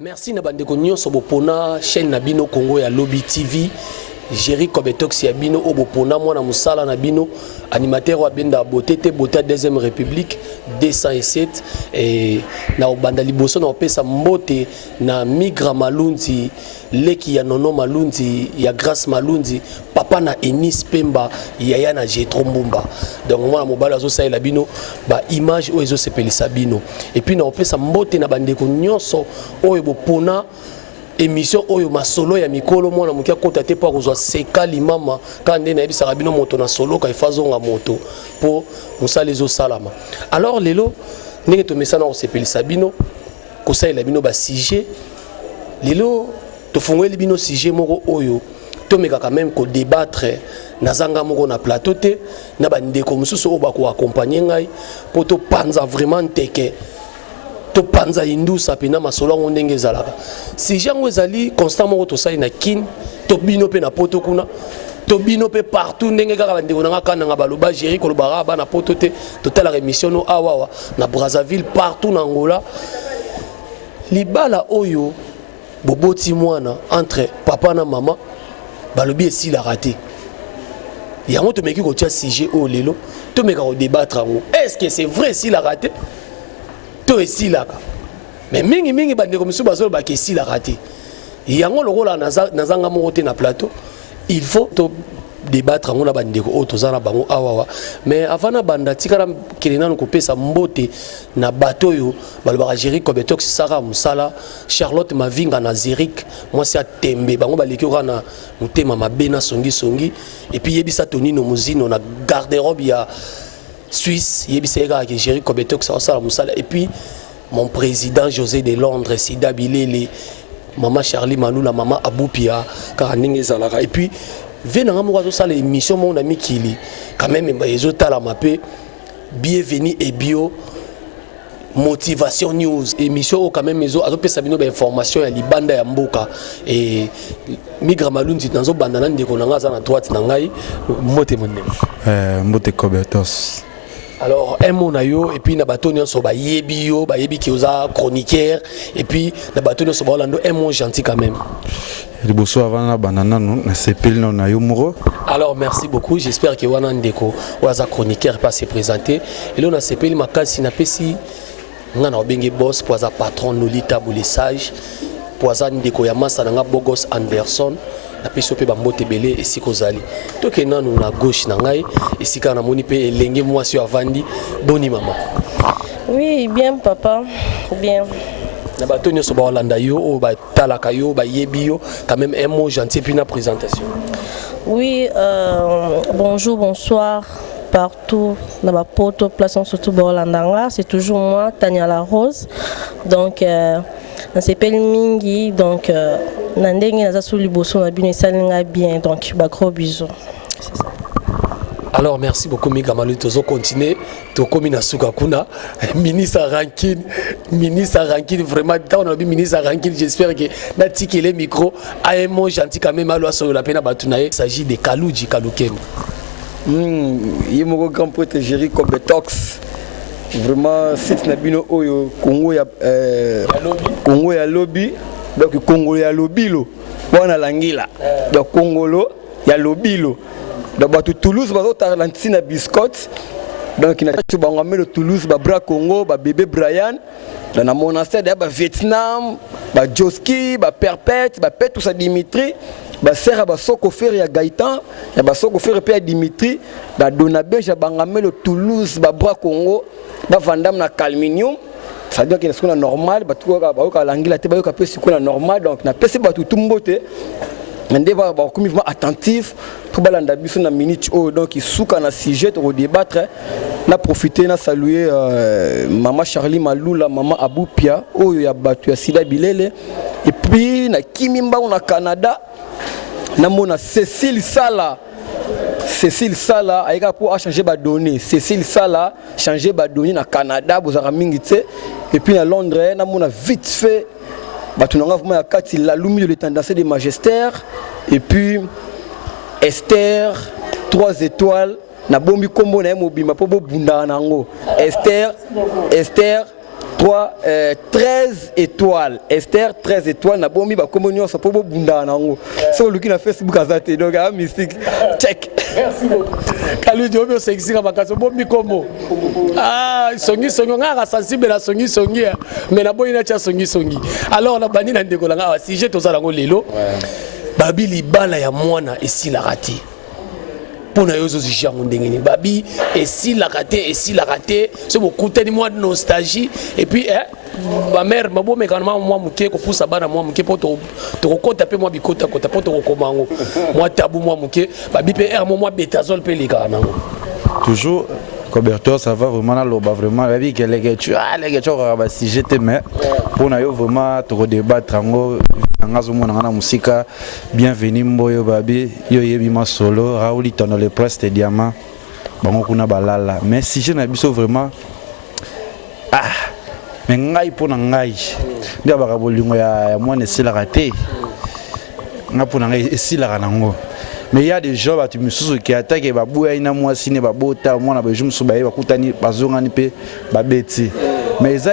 Merci na bande konyo sobopona chaîne Nabino Congo ya Lobby TV. Jerry Kobetox ya bino obopona mwana musala na bino animateur wa benda Botete Bota deuxième république 207 et na obanda liboso na opesa mbote na Migra Malunzi leki ya Nono Malunzi ya Grâce Malunzi papa na Enis Pemba yaya na Jetro Mbumba donc mwana mobala azo saela bino ba image o ezo sepelisa bino et puis na opesa mbote na bande nyonso oyo bopona émission oyo masolo ya mikolo mwana mukia kota te pa kozwa seka limama kande na ebisa bino moto na solo ka ifazonga moto po musala ezo salama. Alors lelo ndenge to mesana o sepelisa bino ko saela bino ba sujet lelo to fongweli bino sujet moko oyo to meka quand même ko débattre na zanga moko na plateau te na ba ndeko mususu o ba ko accompagner ngai po to panza vraiment teke to panza indusa pena masolo ngo ndenge ezalaka si jango ezali constamment to sai na kin to bino pe na poto kuna to bino pe partout ndenge kaka bandeko na kana nga baloba Jerry kolobara ba na poto te to tala émission no awawa na Brazzaville partout na Angola libala oyo boboti mwana entre papa na mama balobi esi la raté yango to meki ko tia sujet o lelo to meka ko débattre ngo est-ce que c'est vrai si la raté to esi la mais mingi bande comme bazo ba kesi la raté yango lokola nazanga moko te na plateau il faut to débattre ngona bande ko tozana bango awawa mais avant na banda tikara kelena ko pesa mbote na bato yo balobaka Jerry Kobetox Sara Musala Charlotte Mavinga na Zeric moi c'est Tembe bango baleki na mutema mabena songi et puis yebisa Tonino Muzino na garde-robe ya Suisse, Yebisega avec Jerry Kobetox Sara Musala et puis mon président José de Londres, Sida Bilele, maman Charlie Manoula, maman Aboupia, Karaninge Zalara et puis venant moi ça l'émission mon ami Kili quand même ils ont la mapé bienvenue et bio motivation news émission quand même ils ont apé sabino information ya libanda ya mboka et Migra Malunzi dans bandana ndeko nanga za na droite na ngai mote monde mbote Kobetox. Alors un mot na yo et puis na bato nyonso ba yebi yo ba yebi ki oza chroniqueur et puis na bato nyonso ba Orlando un mot gentil quand même. Liboso avant na banana na sepeli na yo muro. Alors merci beaucoup, j'espère que wana ndeko oza chroniqueur pas se présenter et là na sepeli makasi na pesi ngana obenge boss pour za patron Nolita Boulessage pour za ndeko ya masa nga Bogos Anderson na peso pe bambote belé esiko zali to ke nanu na gauche na ngai esika na moni pe elenge mwasi avandi boni mama. Oui, bien papa, bien. Na bato nyonso ba Holanda yo o ba talaka yo ba yebi yo quand même un mot gentil puis na présentation. Oui, bonjour, bonsoir partout dans ma poto place surtout ba Holanda, c'est toujours moi Tania La Rose. Donc on s'appelle Mingi, donc Nandenge naza sous liboso na bino salinga bien, donc ba gros bisous. Alors merci beaucoup Migra Malunzi, tozo continuer to komi na suka kuna ministre ranking vraiment quand on a dit ministre ranking j'espère que na tikele micro a un mot gentil quand même alo sur la peine batunaye il s'agit de Kaluji Kalukem. Yemoko grand poète Jerry Kobetox. Vraiment c'est nabino oyo Congo ya lobby donc Congo ya lobilo wana langila donc Congolo ya lobilo donc bato Toulouse bazo talanti na biscotte donc na tu bangamelo Toulouse ba bra Congo ba bébé Brian na monastère de ba Vietnam ba Joski ba Perpète ba Petou sa Dimitri ba sera ba soko fer ya Gaëtan ya ba soko fer pe ya Dimitri ba Donabé ja bangamelo Toulouse ba bra Congo ba Vandam na Calminium ça veut dire que c'est normal ba tout ka langila te ba ka pe c'est normal donc na pesi ba tout mbote ndé ba comme attentif pour balanda biso na minute oh donc il souka na sujet pour débattre na profiter na saluer maman Charlie Maloula maman Aboupia oyo ya batu ya Sida Bilele et puis na Kimimba na Canada na mona Cécile Sala aïka pour changer ba données Cécile Sala changer ba données na Canada bozara mingi te et puis à Londres na mona vite fait batunanga vraiment ya kati la lumi de l'étendance des magistères et puis Esther 3 étoiles na bombi kombo na mobima po bunda nango Esther 13 étoiles. Esther 13 étoiles. Na bomi ba communion ça pour bunda nango. Sur le qui na Facebook azate donc a mystique. Check. Merci beaucoup. Kalu Dieu me sexy ka bakaso bomi komo. Ah, songi ngara sensible na songi mais na boyi na cha songi. Alors na bani na ndeko la ngara si j'ai to ça ngo lelo. Babi libala ya mwana esila raté. Pona yozo zijango ndengeni babi esila raté c'est beaucoup de mois de nostalgie et puis ma mère mabo mécanement moi muké ko poussa bana moi muké poto to ko taper moi bikota ko taper to ko mango moi tabou moi muké babi pe moi betazol pe les gars nango toujours Cobertor, ça va vraiment là, vraiment. La vie que les gars, si j'étais mais pour nous vraiment te redébattre en musique. Bienvenue Mboyo Babi, yo yebima solo, Raouli dans le presse de diamant. Bango kuna balala. Mais si je n'habite vraiment mais ngai pour ngai. Ndia bakabolingo ya moi ne sila raté. Nga pour ngai sila ranango. Mais il y a des gens qui attaquent et mais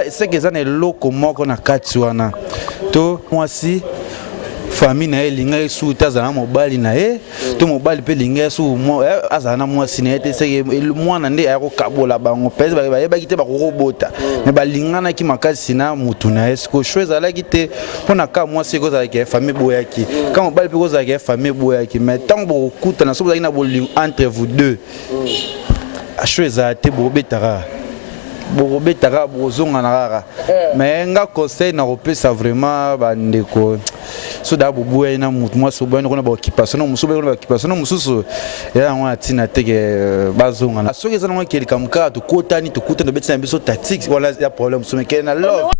c'est que ça n'est loco qu'on a quatre moi si famille na elinga sous tazana mobali na to mobali pe linga sous azana moi sinete c'est moi na nde ayako kabola bango pese ba kite ba robota mais ba linga na ki makasi na mutu na esko choisa la kite pona ka moi c'est koza ke famille boyaki quand mobali pe koza ke famille boyaki mais tant bo kuta na so na bolingo entre vous deux a choisa te bo betara Borobetara bozonga na rara mais nga conseil na repesa vraiment bandeko so da bobuya na mutu moi so bana kona ba occupation no muso ba occupation no mususu ya ngwa tina teke bazonga na so kezana ngwa kelika muka to kotani to kutana betina biso tactics wala ya problème so meke na love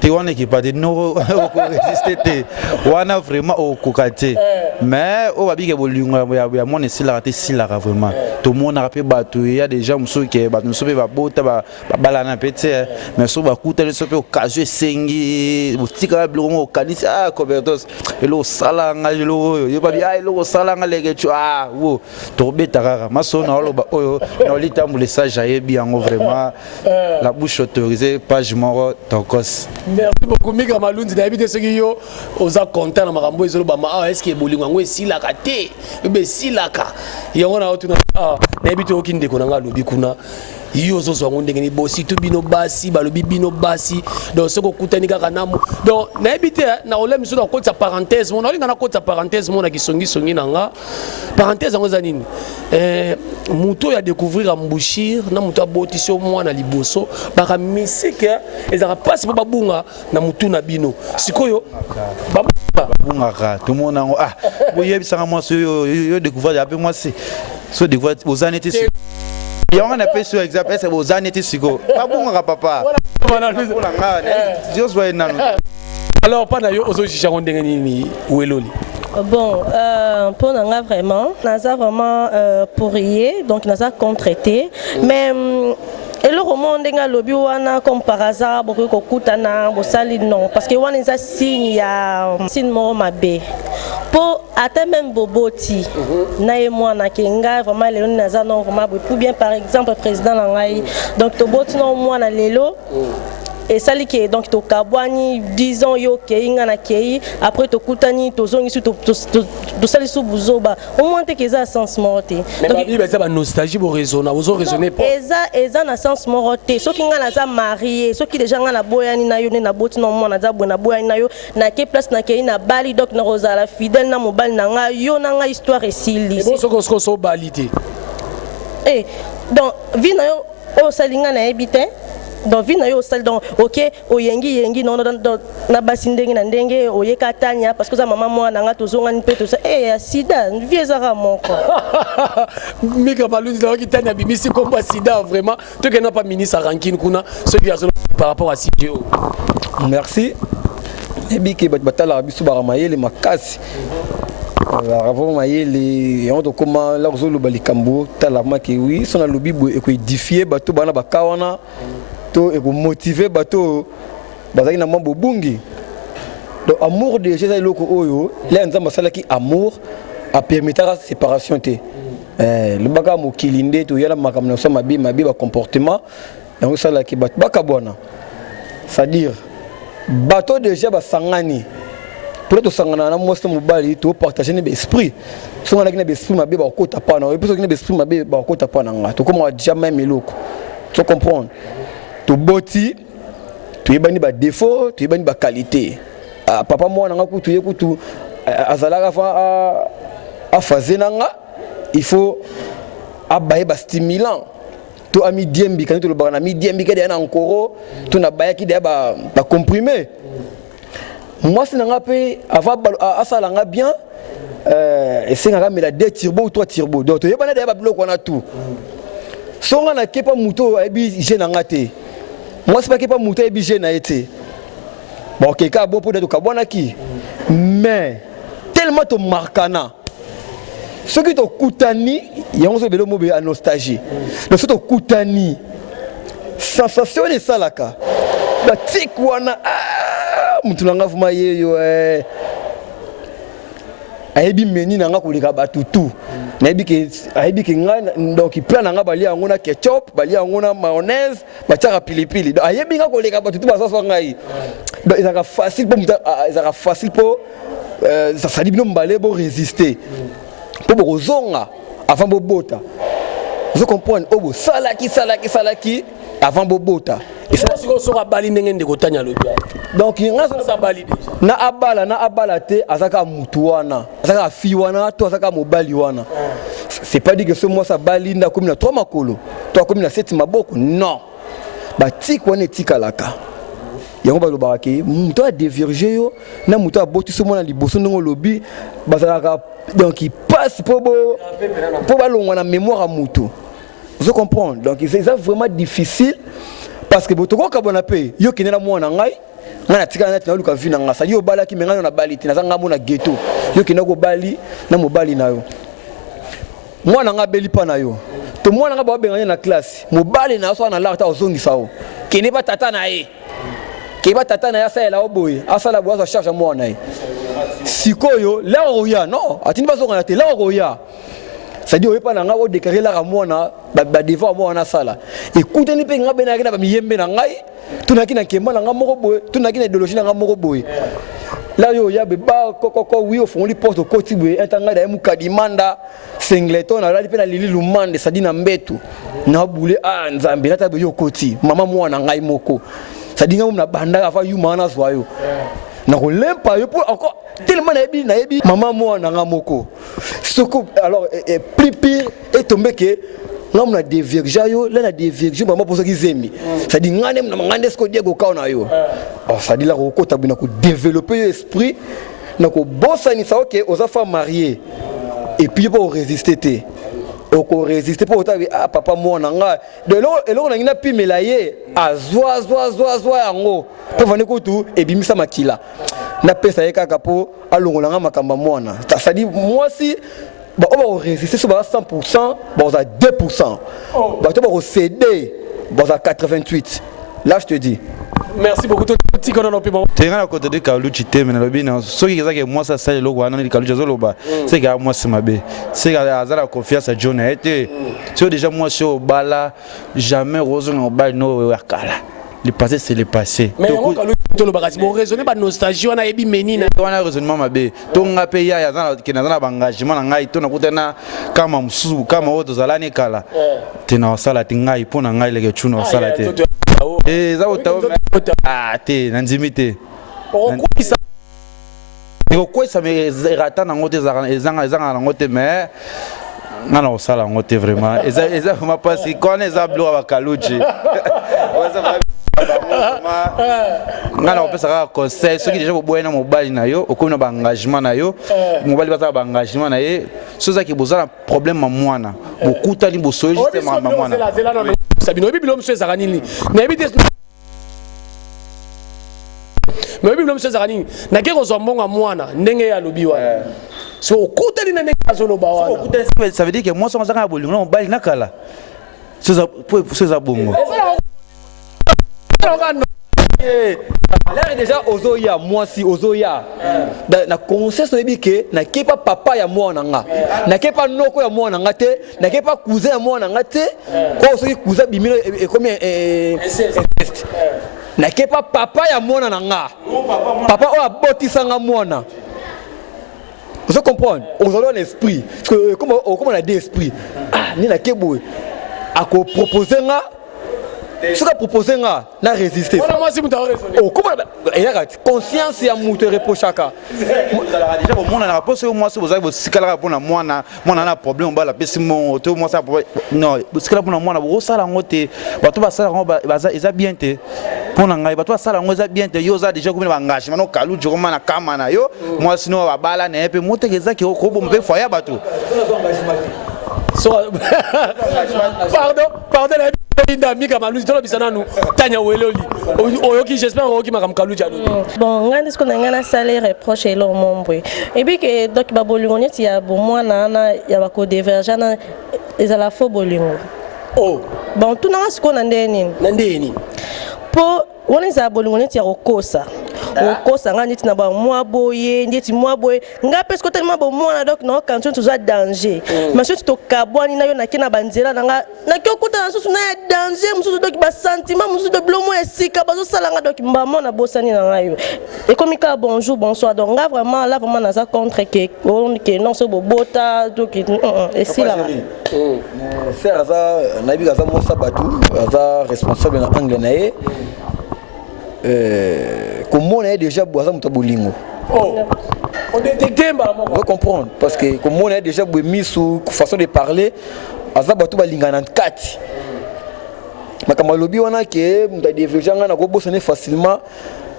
te wana ki pas de no résister te wana vraiment au kokate mais o babike bolinga ya mona sila te sila vraiment tout le monde a rappelé bateau il y a des gens qui bateau so ba bota ba balana pete mais so ba kuta so pe occasion sengi botika bilongo kanisi Cobertos elo salanga elo yo ba bi elo salanga lege tu wo to betara maso na loba oyo na litambu ça jayebi yango vraiment la bouche autorisée page moro tokos. Merci beaucoup Mika Malundi d'habiter ce qui yo oza content na makambo ezolo ba est-ce que bolingo ngo esila kate be silaka yango na otuna d'habiter okinde konanga lobi kuna yo zo so ngondenge ni bosi to bino basi balobi bino basi donc ce ko kutani kaka namu donc d'habiter na olem so na kota parenthèse mon olinga na kota parenthèse mon na kisongi nanga parenthèse ngo za nini muto ya découvrir Mbouchir na muto abotisi mwa na liboso baka misike ezaka passe pa babunga na mutu na bino sikoyo babunga tout monde ngo boyebisanga moi yo découvrir après moi c'est so découvrir aux années il y a un appel sur exemple c'est aux années siko babunga papa just why now alors pas na yo ozo chicha ndenge nini weloli. Bon, pour nous vraiment, nous avons vraiment pourrier, donc nous avons contre-traité, mais et le roman d'enga lobby wana comme par hasard beaucoup kokutana bosali non parce que wana ça signe ya signe moro mabe pour atteindre même boboti na et moi na kenga vraiment les naza non vraiment pour bien par exemple président nangai donc to boti non moi na lelo et ça li que donc to kabwani disons yo keinga na kei après to kutani to zongi su to sali su buzoba au moins te que ça sens morté donc il va nostalgie pour raisonner vous raisonner pas eza na sens morté ceux qui nga na za marié ceux qui déjà nga na boyani na yo na boti no mona za bona boyani na yo na ke place na kei na bali donc na rozala fidèle na mobile na nga yo na nga histoire esili bon ce qu'on balité donc vi na yo o salinga na ebité donc vina yo sal donc OK oyengi non na basindenge na ndenge oyeka tanya parce que za maman moi na nga tozonga ni pe to ça sida viezara moko Mika Malundi na ki tanya bimisi comme sida vraiment to que n'a pas ministre ranking kuna ce qui a par rapport à CGO. Merci ebiki batala bisu ba mayele makasi avant mayele on to comment la zolo balikambo tala maki oui sona lobibo e ko édifier bato bana bakawana to et pour motiver bateau bazaki na mambo bungi donc amour de Jésus loko oyo là nzamba salaki amour a permettre la séparation te le baka mo kilinde to yala makamna so mabi ba comportement yango sala ki bato bakabwana c'est-à-dire bato déjà basangani pour to sangana na mosto mobali to partager ne esprit so ngana kina esprit mabe ba ko tapana et puis so kina esprit mabe ba ko tapana nga to comme jamais meloko tu comprends to boti tu yebani ba défaut tu yebani ba qualité papa moi nga kutu yekutu azalaka fa a fazer nanga il faut abaye ba stimulant to ami diembi quand to le bana mi diembi ke na encore to na baya ki de ba comprimé moi c'est nanga pe avant asala nga bien et c'est nga mais la 2 turbo ou 3 turbo donc to yebana de ba bloc on a tout so nga na kepa muto ebi je nanga te moi c'est pas kepa muto ebi je na été bon quelqu'un bon pour de to kabona ki mais tellement to marquana ce qui te koutani yango so belo mobe a nostalgie le so to koutani sensation de salaka ba tikwana mutu nanga vuma yeyo ayebi meni nanga koleka batutu nayebi ke nga donc plan nanga bali yango na ketchup bali yango na mayonnaise batiaka pilipili donc ayebi nga koleka batutu basaso ngai donc ezaka facile pour mutu ezaka facile pour ça sali bino mbale bo résister pour bozonga avant bobota vous comprenez obo salaki avant bobota et ça si on sera bali ndenge ndeko tanya lobi donc nga ça bali déjà na abala te azaka mutu wana azaka fi wana to azaka mobali wana c'est pas dit que ce mois ça bali nda comme na 3 makolo to comme na 7 maboko non ba tik wana tikalaka yango balobaka ke mutu a déverger yo na mutu a boti so mona liboso ndongo lobi bazalaka donc il passe pour balongwa na mémoire à mutu vous comprenez donc c'est vraiment difficile parce que botoko kabona pe yo kinela mwana ngai ngana tika na tina luka vina ngasa yo bala ki menga na bali tina zanga mona ghetto yo kinela ko bali na mobali na yo mwana nga beli pa na yo to mwana nga ba benganya na classe mobali na so na larta ozongisa o kene ba tata na ye keba tata na ya sala oboye asala boazo charge mwana ye sikoyo la roya non atini bazo ngana te la roya ça dit oyepa na nga o déclarer la mwana ba devant mwana sala écoutez ni pe nga bena kina ba miyembe na ngai tunaki na kemba na nga moko boye tunaki na idéologie na nga moko boye là yo ya be ba kokoko oui au fond li poste au côté boye entanga da mukadimanda singleton na lali pe na lili lumande ça dit na mbetu na boule nzambe na tabe yo koti mama mwana ngai moko ça dit ngam na banda afa yu mana zwayo na ko lempa yo pour encore tellement na yebi maman moi na ngamoko soko alors plus pire est tombé que ngam na déverger yo là na déverger maman pour ça qui zemi ça dit ngane na ngande sko diego ka na yo ça dit là ko kota bina ko développer esprit na ko bossa ni ça OK aux enfants mariés et puis pour résister te oko résister pour ta papa moi nanga de lo na ngina pimela ye azwa yango to vane ko tu e bimisa makila na pesa ye kaka po alongola nga makamba mwana ça dit moi si ba on va résister sur 100% ba za 2% ba to ba céder ba za 88 là je te dis merci beaucoup tout petit qu'on a piment tenga na côté de Kaluchi teme na lobina soki ezaka moi ça sale loko wana ni Kaluchi zoloba c'est que moi c'est mabe c'est que azala confiance à John été so déjà moi sur bala jamais rose no bal no wakala le passé c'est le passé mais on Kaluchi to lo bakati bon raisonner pas nostalgie on a ebi menina on a raisonnement mabe to nga pe ya za ke na ba engagement na ngai to na kutana kama msusu kama woto zalani kala tena sala tingai pona ngai leke chuno sala te za utawo te nanzimite okukisa niko kwesa me rata na ngote ezanga na ngote mais ngana osala ngote vraiment eza ma pasi kone za blo ba Kaluchi ngana opesa conseil soki déjà boboyena mobali na yo okomina ba engagement na yo mobali baza ba engagement na ye soza ki bozala problème ma mwana bokuta li bosoye juste ma mwana sabino bibilo mso zakanini na ebite mais bibilo mso zakanini na ke ko mbonga mwana ndenge ya lobi wana so okuta li na ndenge azoloba wana ça veut dire que moi so ngaka bolingo mobali nakala soza bongo Là déjà ozoya moi si ozoya na conscience oyebi ke na ke pas papa ya mwana nga na ke pas noko ya mwana nga te na ke pas cousin ya mwana nga te ko soki cousin bimino e combien na ke pas papa ya mwana nga papa o abotisa nga mwana. Vous comprenez? Vous avez un esprit parce que comme on a des esprits ni na ke boy a ko proposer nga ce qu'a proposé na résister. Oh comment il y a conscience ya mutu reprochaka. Déjà au monde na rapport moi si vous avez sikala pour na moi na problème ba la pesi mon to moi ça non sikala pour na moi na bo sala ngote bato ba sala ngo ba eza bien te pour na ngai bato ba sala ngo eza bien te yo za déjà comme ba engagement no kalu joma na kama na yo moi sinon ba bala na epe mote keza ki ko bombe foya bato. Pardon Mika Malouzi tolo bisana nous tanya weloli oyoki j'espère oyoki makamkalu jalo bon ngandi ce qu'on a ngana salaire reproche et leur membre et puis que donc ba bolingo nyeti ya bo mwana na ya ba ko diverger na ezala fo bolingo oh bon tout na ce qu'on a ndeni po wona za bolingo nyeti ya kokosa okosa nga niti na ba mwa boye ndeti mwa boye nga pesko tellement bo mwana donc na kantion toujours danger mais surtout to kabwani na yo na kina banzela na kyo kuta na susu na danger mususu donc ba sentiment mususu de blomo esika bazo sala nga donc mba mona bosani na ngayo et comme ka bonjour bonsoir donc nga vraiment là vraiment na za contre que non so bobota donc et si là c'est ça na bi kaza mo sabatu za responsable na angle na ye comment on est déjà boisé mon bolingo. Oh, on détecte pas. On va comprendre parce que comment on est déjà mis sous façon de parler, asa batu balinga na kati. Makama lobi wana ke mta diverger na ko bosane facilement.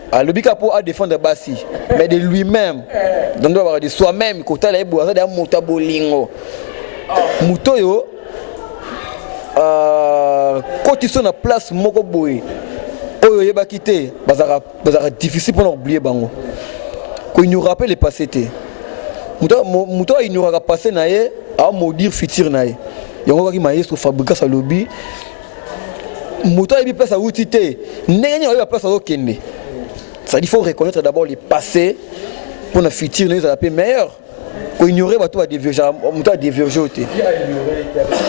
A lobi ka pour à défendre Bassi, mais de lui-même. Donc doit avoir de soi-même côté la boisé da mota bolingo. Mutoyo quand ils sont na place moko boy. Oh, il va quitter, c'est difficile pour nous oublier bango. Quand il nous rappelle le passé, Mouto il nous rappelle passé naé, à maudire futur naé. Il y a un gars qui m'a dit sur fabriquer sa lobby. Mouto il place à outité, n'est pas place à okende. Ça il faut reconnaître d'abord le passé pour le futur nous a meilleur. Quand ignorer bato va diverger, Mouto a divergé aussi.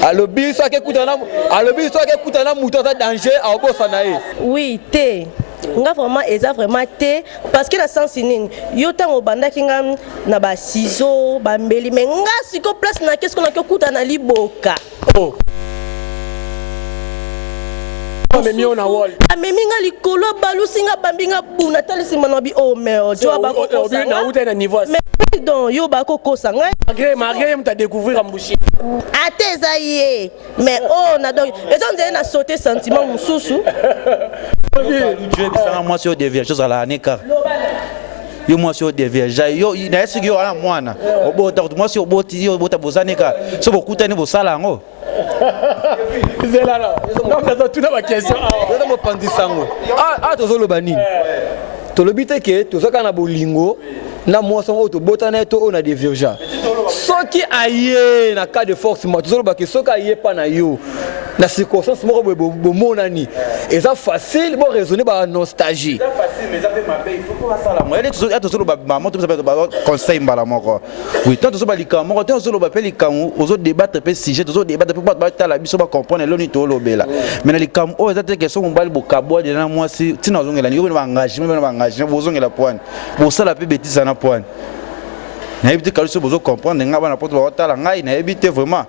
À lobby soit que kutana Mouto a danger à obosa naé. Oui, té. Nga vraiment vraiment té parce que la sens nini yo tango banda kinga na ba ciseaux ba mbeli mais nga siko place na qu'est-ce qu'on a kuta na liboka oh memi on a wall memi nga likolo balusi nga bambinga buna talisi manobi oh mais jo ba ko ça na uta na niveau mais donc yo ba ko kosa nga malgré m'ta découvrir ambushi ate zaye mais oh na donc et donc na sauter sentiment mususu moi sur des vierges à la neka yo moi sur des vierges yo na esi yo ala mwana obota moi sur boti yo bota bozaneka so bokuta ni bosala ngo c'est là donc tout la question yo mo pandisango tozolo banini tolobite ke tozaka na bolingo na moi son auto bota na to on a des vierges soki aye na cas de force moi tozolo ba ke soki aye pa na yo na circonstance moko bomonani eza facile bon raisonner ba nostalgie c'est facile mais ça fait ma paix il faut pas ça la moi et tout solo ba maman tout ça ba conseil mbala moko oui tant solo ba likamo tant solo ba pe likamo ozo débattre pe sujet ozo débattre pour ba ta la biso ba comprendre loni to lobela mais na likamo o eza te question mbali bokabo de na moi si tina ozongela ni yo ba engagement bozongela point bo sala pe bêtise na point na ebite kaluso bozo comprendre nga bana poto ba tala ngai na ebite vraiment.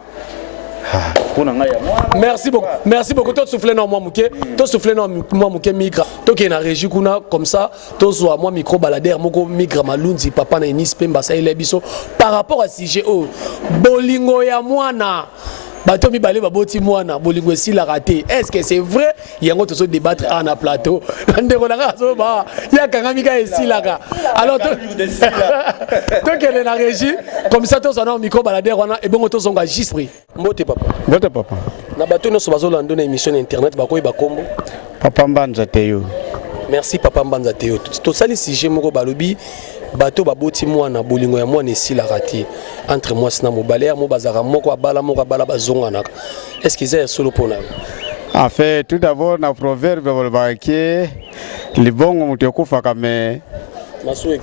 Merci beaucoup. Toi souffler non moi mouké, toi souffler non moi mouké migra. Toi qui est na régie kuna comme ça, toi soit moi micro baladère moko migra malunzi papa na Enis Pemba ça il est biso par rapport à CGO. Bolingo ya mwana. Bato mi balé baboti mwana bolingo si la raté. Est-ce que c'est vrai? Il y a un autre débattre en a plateau. Ndeko na kaso ba ya kanga mika esi la ka. Alors toi qui est na régie comme ça toi soit micro baladère wana et bon toi zonga juste pris. Mbote papa. Mbote papa. Na bato no so bazolanda na émission internet bakoyi bakombo. Papa Mbanza Teyo. Merci papa Mbanza Teyo. To sali sujet moko balobi bato baboti mwana bolingo ya mwana esi la raté entre moi sina mobalaire mo bazara moko abala bazonga naka. Est-ce qu'ils est solo pona? En fait, tout d'abord, na proverbe balbaki libongo mutu ekufaka me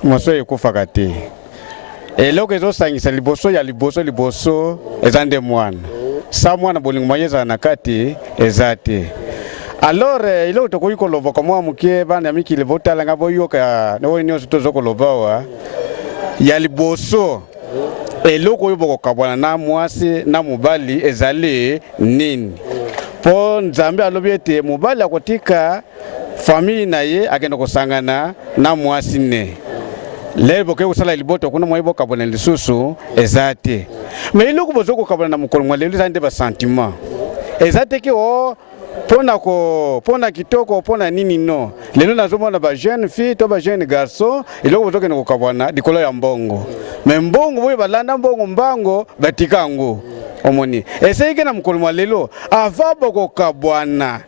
maso ekufaka te. Eloko ezosangisa liboso ya liboso ezande mwana. Sa mwana bolingo mayeza na kati ezate. Alors, iloko tokoyi koloba kama muke bana mikili botala ngabo yoka no nyonso tozokolobawa ya liboso. Eloko oyo bokokabwana na mwasi na mobali ezali nini? Po Nzambe alobi ete mobali akotika famille na ye akenda kosangana na mwasi ne. Lelo boke kusala liboto kuna mwa bokabwana lisusu ezate. Mais eloko bozokokabwana na mukolo mwa lelo zande ba sentiment. Ezate ke o pona kitoko pona nini no. Lelo nazomona ba jeune fille to ba jeune garçon eloko bozokenda kokabwana dikolo ya mbongo. Mais mbongo boye balanda mbongo mbango batikango. Omoni. Eseke na mukolo mwa lelo ava bokokabwana.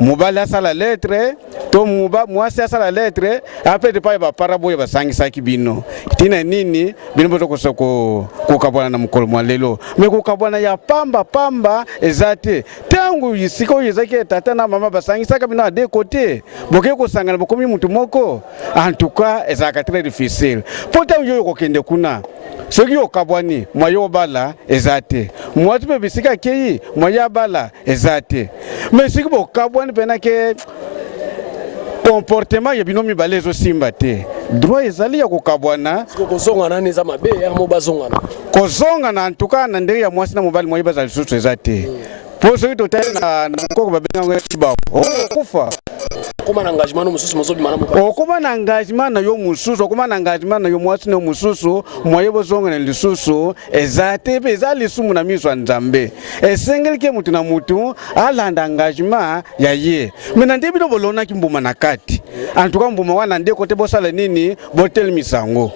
Mobali asala lettre to mwasi asala lettre après de pa ba paraboye basangisa kibino tina nini bino bozo kokabwana na mukolo mwa lelo me kokabwana ya pamba ezate tangu yisiko yezake tata na mama basangisa kabino ade côté boke ko sangana bokomi mutu moko en tout cas ezaka très difficile pota yo kokende kuna soki okabwani mwayo bala ezate mwati pe bisika keyi mwaya bala ezate mais soki bokabwani pena ke comportement ya binomi balezo simba te droit ezali ya kokabwana kozonga na neza mabe ya mo bazongana kozonga na ntuka na ndenge ya mwasi na mobali mwaye bazali susu ezate po soki totali na mukoko babenga ngibabo okufa okoma na engagement no mususu mozo bimana mobali okoma na engagement na yo mususu okoma na engagement na yo mwasi na mususu mwaye bozonga na lisusu ezate pe ezali sumu na miso Nzambe esengeli ke mutu na mutu alanda engagement ya ye mena ndebi do bolona kimbuma na kati antuka mbuma wana ndeko te bosala nini botel misango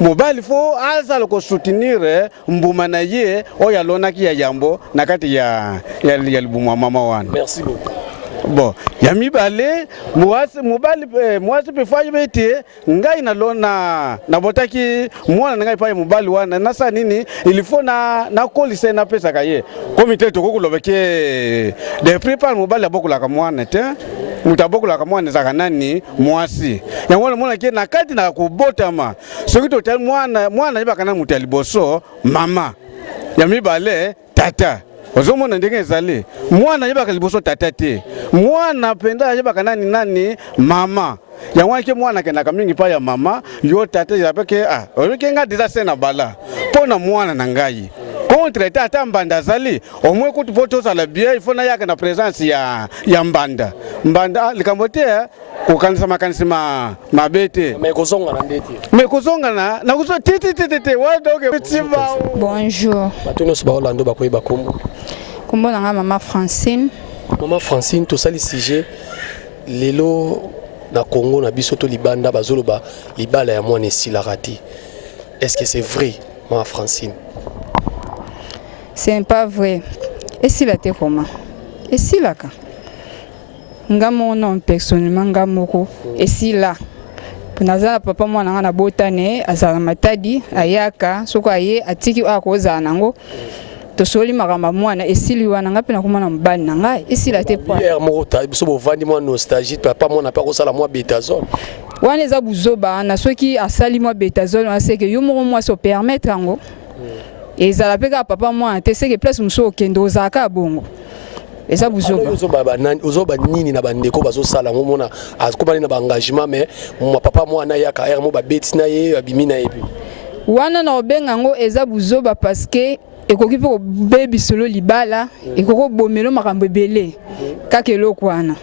mobali fo azala ko soutenir mbuma na ye oya lona ki ya yambo na kati ya libuma mama wana. Merci beaucoup. Bon, yami bale mwasi pe faje bete ngai na lona na botaki mwana ngai pa mobali wana nasa nini ilifo na kolise na pesa kaye komite to kokulobeke de prepare mobali abokula ka mwana te mutabokula ka mwana zaka nani mwasi yango mwana ke na kati na kubotama soki to tel mwana yebaka na mutali boso mama yami bale tata ozomona ndenge ezali mwana yebaka liboso tata te mwana penda yebaka nani mama yango ke mwana kenaka mingi pa ya mama yo tata yapeke oleke nga deja sena bala pona mwana na ngai contre tata mbanda zali omwe kuti poto sala bien il faut na yaka na présence ya mbanda likambo te kukanisa makanisi mabete me kozonga na kuzo tete wadoke tiba. Bonjour. Batono so ba Orlando bakoyi bakombo kombo na Maman Francine. Maman Francine to sali sujet lelo na Congo na biso to libanda bazoloba libala ya mwana esilarati. Est-ce que c'est vrai Maman Francine? C'est pas vrai. Esilate comment? Esilaka. Ngamo non personnellement ngamoko esila. Punazala papa mwana ngana botane azala matadi ayaka soko aye atiki akoza nango. Tosoli makamba mwana esili wana ngape na komana mbali na ngai esila te pa. Hier mota biso bovandi mwa nostalgie papa mwana pa kosala mwa betazole. Wana eza buzoba na soki asali mwa betazole na seke yo moko mwa so permettre ngo. Ezala peka papa mwana te seke place muso kendo zaka bongo. Eza buzoba. Ozoba nini na bandeko bazosala ngomona akomani na ba engagement mais mo papa mwana yaka hier mo ba beti na ye abimi na ye. Wana na obenga ngo eza buzoba parce que ekoki pe ko bebi solo libala ekoko bomelo makambo ebele kaka eloko wana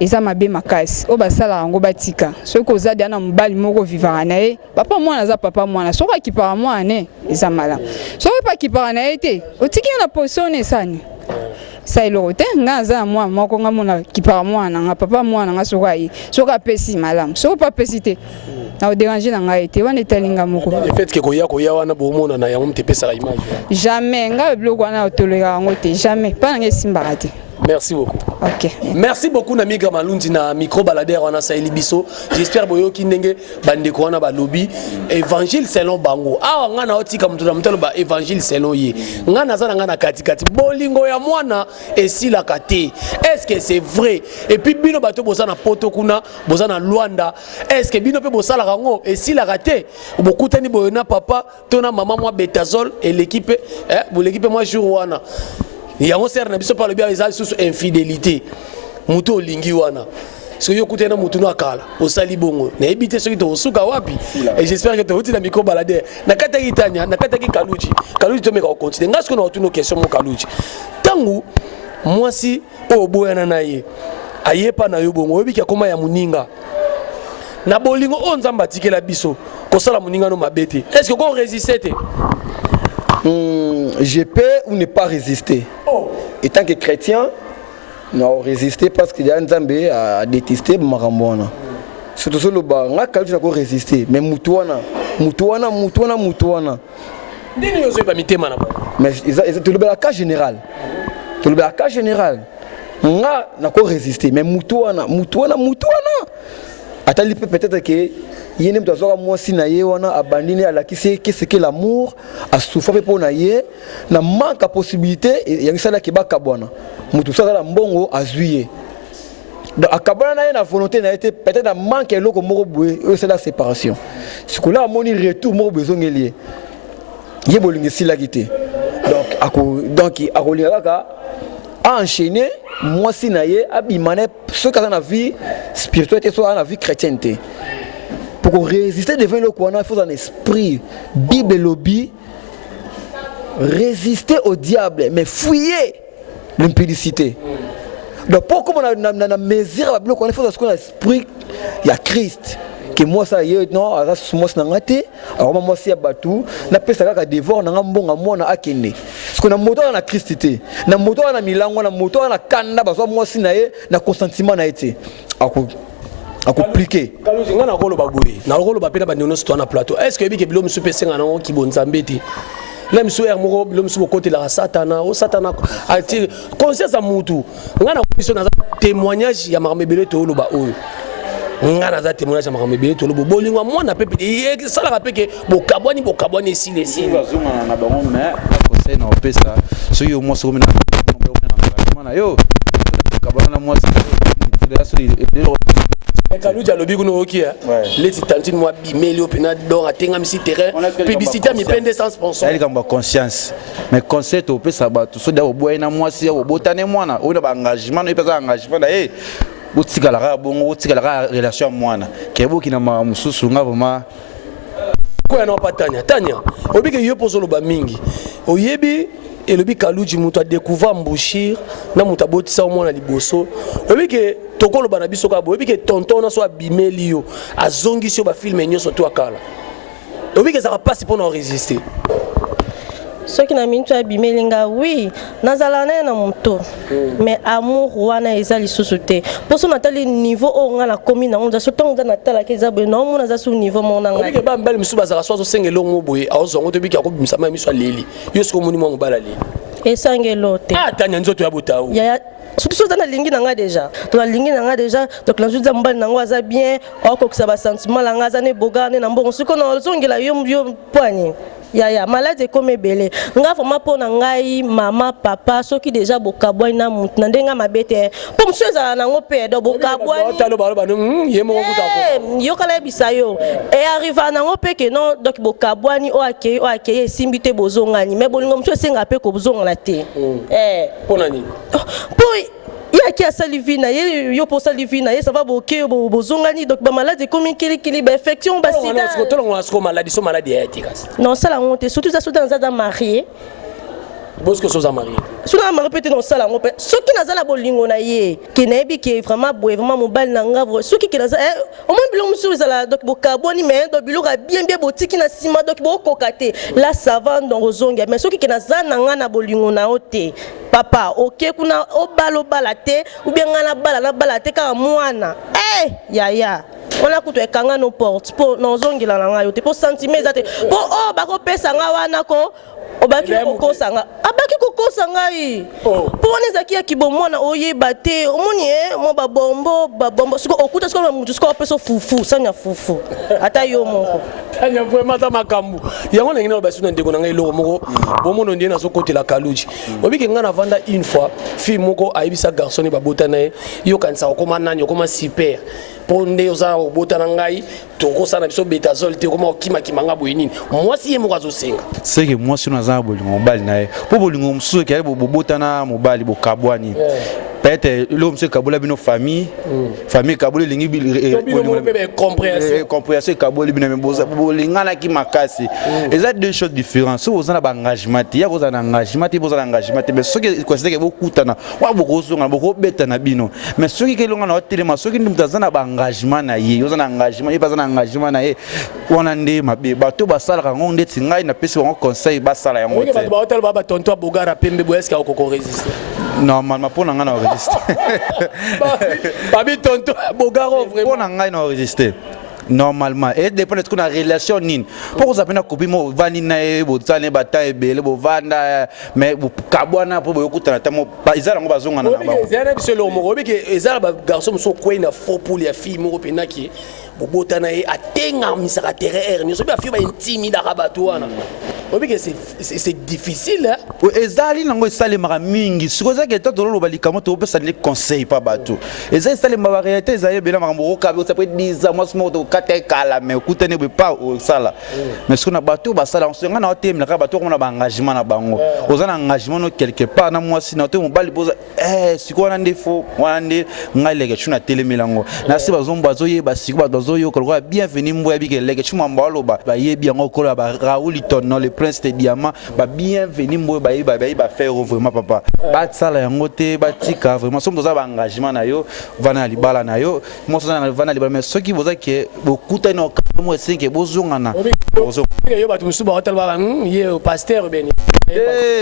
eza mabe makasi o basala yango batika soki ozadi ana mobali moko vivaka na ye papa mwana aza papa mwana soki akipaka mwana eza mala soki pa akipaka na ye te otiki na position esani sa eloko te nga aza na mwana moko nga mona kipaka mwana nga papa mwana nga soki aye soki apesi malamu soki pa apesi te na déranger na ngai te wana etalinga moko le fait que koya wana bomona na yango mtepesa image jamais nga biloko wana otoleka yango te jamais pa na ngai simbaka te Merci beaucoup. OK. Merci beaucoup Nami Gamalundi na micro baladeur wana Saïli Bisso. J'espère boyo kindenge bande ko wana ba lobby évangile selon bango. Ah ngana otika mutu na mutalo ba évangile selon ye. Ngana zana ngana kati bolingo ya mwana esila kate. Est-ce que c'est vrai? Et puis bino bato bozana poto kuna, bozana Luanda. Est-ce que bino pe bosala rango esila kate? Bokutani boyona papa, tona maman moi Betazol et l'équipe l'équipe moi jour wana. Il y a un certain biso par le bien les sous infidélité. Muto lingi wana. Ce que yo kutena mutu no akala. Osali bongo. Na ebité ce qui to suka wapi. Et j'espère que tu vas na micro balader. Na kata kitanya, na kata ki Kaluji. Kaluji to meka continuer. Ngasko na otuno question mon Kaluji. Tangu moi si oboyana na ye. Ayepa na yo bongo. Obi ki akoma ya muninga. Na bolingo on nzamba tikela biso. Kosala muninga no mabete. Est-ce que on résistait? Je peux ou ne pas résister. Et tant que chrétien, non résister parce qu'il y a un Zambé à détester Marambona. Surtout sur le bas, on a quelqu'un qui résister. Mais Moutouana. Mais c'est le cas général. C'est le cas général. On a résister. Mais Moutouana. Attends, peut-être que il y a des moi si naie wana abandonné à la qui c'est qu'est-ce que l'amour a souffert pour naie na manque la possibilité il y a ça là qui ba kabwana mutu ça là mbongo azuye donc akabwana na na volonté na été peut-être manque loko moko boye c'est la séparation ce que là moni retour moko besoin lié yé bolingi sila kité donc akolinga ka enchaîner moi si naie abimane ce que dans la vie spirituelle soit dans la vie chrétienne. Pour résister devant le Coran, il faut un esprit. Bible lobby. Résister au diable, mais fouiller l'impudicité. Donc, pour comme on a mesure, il faut un esprit. Il y a Christ. Que moi, ça y est, non, moi, c'est n'angate. Alors, moi, c'est abattu. Na pesa kaka dévore, na ngambonga moi na akene. Parce que na moto na Christité. Na moto na milango, na moto na kanda, bazo moi si na ye, na consentiment na été. À compliquer. Kaluji ngana rolo baboui. Na rolo bapena banyono sto na plateau. Est-ce que biki bilo msu pese ngana ki bonzambeti. Lem su er moro bilo msu côté la satana, o satana ati conscience a mutu. Ngana biso na témoignage ya marmebele to lo ba oyo. Ngana za témoignage ya marmebele to lo bolingo mwana pepe e sala ka peke bokabwani sile. Bazuma na bango mais conseil na opesa. So yo mo so mina na yo. Kabana mo Kaluji alobi kuno okia leti tantine moi bimeli opena donc atenga misi terrain publicité mi pende sans sponsor elle comme conscience mais conseil to pesa ba to so da oboye na mwasi ya obotane mwana ona ba engagement no pesa engagement na botikala ka bongo botikala ka relation mwana kebo kina ma mususu nga vraiment ko ya no patanya tanya obi ke yo poso lo ba mingi oyebi et le bi Kaluji mutu a découvert Mbouchir na mutu abotisa au mwana liboso obi ke tokolo bana biso ka bo obi ke tonton na so abimeli yo azongi so ba film nyoso to akala obi ke ça va passer pour nous résister ce qui n'a mintu abimelinga oui nazalana na muto mais amour wana ezali sosute pour son natali niveau o nga la commune na onza soto onza natala ke za beno mo na za su niveau mo na nga obi ke ba mbali msuba za so sengelo ngo boye awozongo to biki akobimisa ma miso leli yo siko moni mo mbala leli esangelo te tanya nzoto ya botaou ya surtout dans la ligne nanga déjà dans la ligne nanga déjà donc la journée mbali nanga za bien o ko ça ba sentiment la nga za ne boga ne na mbongo siko na zongela yo poigne ya malade comme belé nga vraiment pour ngai mama papa ceux qui déjà bokabwani na mutu na ndenga mabete pour monsieur za na ngope do bokabwani talo baloba yemo ngutako yo kala bisayo et arrive na ngope que non donc bokabwani o akeye simbite bozongani mais bolingo monsieur senga pe ko bozongala te ponani pour il y a qui a salivina yo pour salivina ça va boké bozongani donc ba maladie comme kili ba infection ba sida to maladie so maladie éthique non ça la honte surtout ça dans marié parce que soza marié suna marié peut-être dans ça la honte ceux qui nazala bolingo na ye qui na bi qui vraiment vraiment mobile na ngavo ceux qui nazala au moins bilong musu zala donc bokaboni mais donc biloka bien botiki na sima donc bokokate la savane dans ozonga mais ceux qui nazala na ngana bolingo na ote papa ok kuna obalo balate ou bien ngana balate ka mwana yaya on a kutu ekanga no porte pour nozongela na ngayo te pour sentiments ate pour bako pesa nga wana ko obaki kokosa nga abaki kokosa ngai po wana ezaki ya kibomwana oyeba te omoni mo babombo siko okuta siko mutu siko apeso fufu sanya fufu ata yo moko anya vraiment ta makambu yango ndenge na basu na ndeko na ngai loko moko bomono ndiye na sokotela kaluji obiki nga na vanda une fois fille moko ayebisa garçon ne babota na ye yo kanisa okoma nani okoma super ponde oza obota na ngai tokosana biso betazole te okoma okima kimanga boye nini mwasi ye moko azosenga c'est que mwasi naza bolingo mobali na ye po bolingo mosusu ke bobota na mobali bokabwani peut-être le monsieur kabola bino famille kabola lingi compréhension kabola bino bolingana ki makasi eza deux choses différentes so ozana ba engagement ya kozana engagement te bozana engagement mais ce que considère que bokutana wa bokozonga bokobeta na bino mais ce qui kelonga na telema ce qui ndazana ba engagement na ye ozana engagement ye bazana engagement na ye wana nde mabe bato basala kango ndeti ngai na pesi bango conseil basala yango te ba hotel ba tonto bogara pembe boeske akoko résister normalement pour nga na résister babi tonto bogaro vraiment pour nga na résister normalement et dépend de ce qu'on a relation nine pour vous appeler copie mo vani na e botane bata ebele bo vanda mais bo kabwana pour bo kutana tamo izala ngo bazonga na ba ezala biso lo mo bike ezala ba garçon so kwena faux pour les filles mo penaki bo botana e atenga misaka terre ni so ba fi ba intimida rabato wana bike c'est difficile ezali nango esale mara mingi sikoza ke toto lo balika moto opesa ni conseil pa bato ezali sale ma réalité ezali bela makambo ko ça peut être 10 mois mo kala mais kutane be pas au sala mais ce qu'on a bateau basala on se ngana otem na bateau on a ba engagement na bango ozana engagement no quelque part na moi si na to mobali boza siko na ndefo wana nde ngaleke tuna telemelango na se bazomba zoye basiko bazoyo ko bienvenue mboya bike leke chuma mbalo ba yebi yango ko ba Raoul Itono le prince de diamant ba bienvenue mboya ba faire vraiment papa ba sala yango te ba tika vraiment somme doza ba engagement na yo vana libala na yo mo so na vana libala mais ce qui boza ke bokuta no kamo senke bozongana yo batu musuba hotel ba ye pasteur beni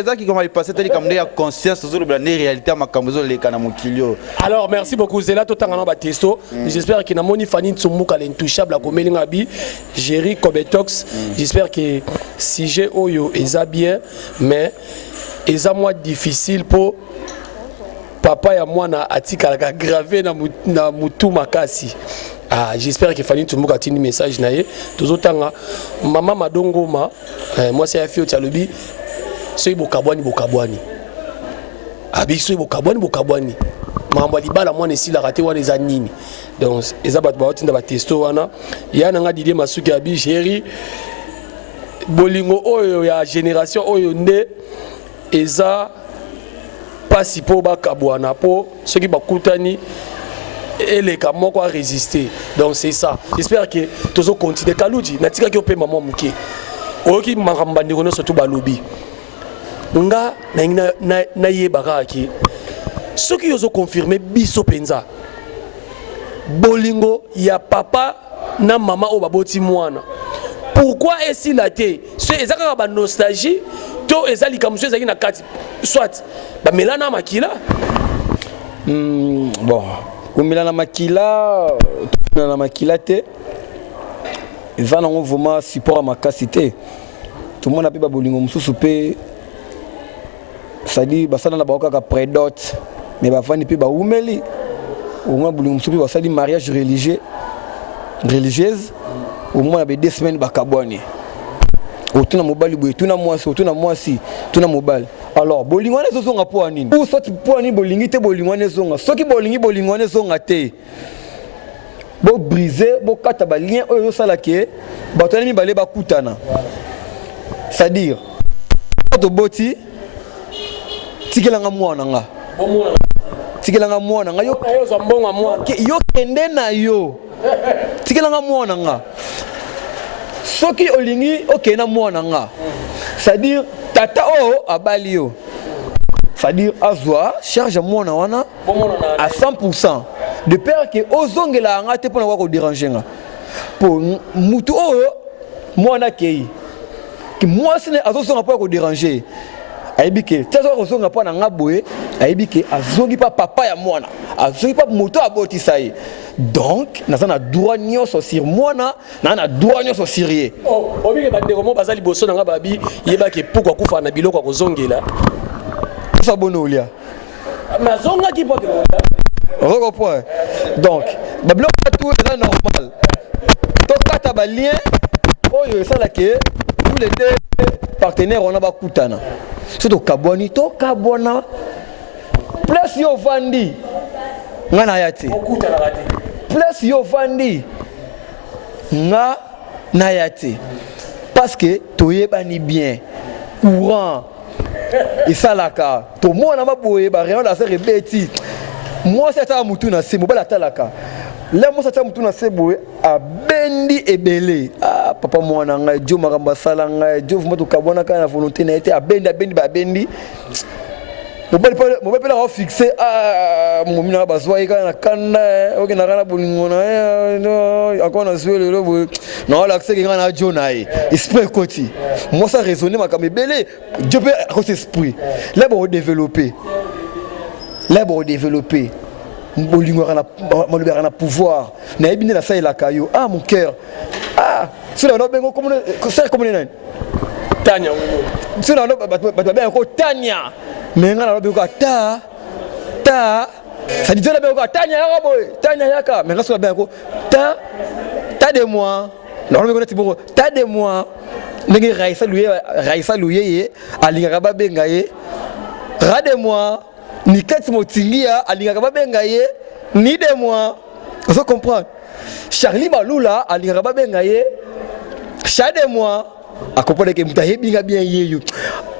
zaki comme il passait teli comme ya conscience sur le réalité makambo le kana mokilio. Alors merci beaucoup Zela totanga ba testo j'espère que na moni Fanny Tsumuka l'intouchable ko melinga bi Jerry Kobetox j'espère que sujet oyo eza bien mais eza moins difficile pour papa ya mwana atika ka gravé na mutu makasi. Ah, j'espère que Fanny Tsumuka tini message naie tozotanga mama madongoma moi c'est afio talobi soy bokabwani abi soy bokabwani mambo libala mwana esila raté wana eza nini donc eza bato baotinda ba testo wana yana nga Didier Masuki abi chéri bolingo oyo ya génération oyo nde eza pasi po bakabwana po soki bakutani et les moko a résisté donc c'est ça j'espère que tozo continuer kaluji natika ki opema mwa muke oki makambandi kono surtout balobi nga na yebaka ki soki yozo confirmer biso penza bolingo ya papa na mama o baboti mwana pourquoi est-ce la té ce ezaka ba nostalgie to ezali kamuso ezaki na kati soit ba melana makila bon komela na makila te eza nango vraiment support ya makasi te tomona mpe babolingo mosusu mpe sadi basala na bango kaka prédote mais bafandi mpe baumeli omona bolingo mosusu mpe basali mariage religieuse omona be 2 semaines bakabwani otuna mobali boye tuna mwasi tuna mobali alors bolingo wana ezozonga po nini ou soit po nini bolingi te bolingo wana ezonga soki bolingo wana ezonga te bo briser bo kata ba lien oyo sala ke bato na mibale bakutana c'est-à-dire to boti tikelanga mwana nga yo kende na yo tikelanga mwana nga soki olingi okena mwana nga c'est-à-dire tata o abali yo c'est-à-dire azwa charge mwana wana à 100% de peur que ozongela nga te pona ko déranger nga pour mutu o mwana kei ki mwasi ne azosonga po ko déranger aibike tazo kozonga pa na ngaboye aibike azongi pa papa ya mwana azongi pa moto abotisa ye donc naza na droit nyonso sur mwana na droit nyonso sur ye obike bandeko mo bazali boso na nga babi yebaki pourquoi kufa na biloko kozongela ça bon olia mazonga ki po Roko point. Donc, bablo tout est normal. Donc kata ba lien oyo ça là que tous les deux partenaires on a ba kutana. Surtout kaboni to kabona plus yo vandi ngana yati. Plus yo vandi nga na yati. Parce que toyebani bien courant et ça là ka to mo na maboye ba rien la faire bêtise. Moi c'est ça mutuna c'est mobile atalaka là moi c'est ça mutuna c'est boy a bendi ebele ah papa moi na ngai jo makamba sala ngai jo moto kabona kana volonté na été a bendi ba bendi mobile pela fixé ah mon mina bazwa kana kana ok na kana bolingo na encore na zuele lo na la accès ngana jo na esprit côté moi ça raisonner makamba ebele je peux à esprit là bon développer. Là pour développer bolingo na pouvoir na ebine la ça la kayo ah mon cœur ah c'est là bengo comme c'est comme nani Tanya c'est là ba ko Tanya mais ngana bengo ta ça dit là bengo Tanya ya boy Tanya yaka mais ngasa bengo ta de moi là bengo na tibongo ta de moi ndenge Raisa Louye alinga ba benga ye ra de moi ni kati motingia alingaka babenga ye ni de moi vous comprendre Charlie Malula alingaka babenga ye chaque de moi a comprendre que mutaye binga bien yeyo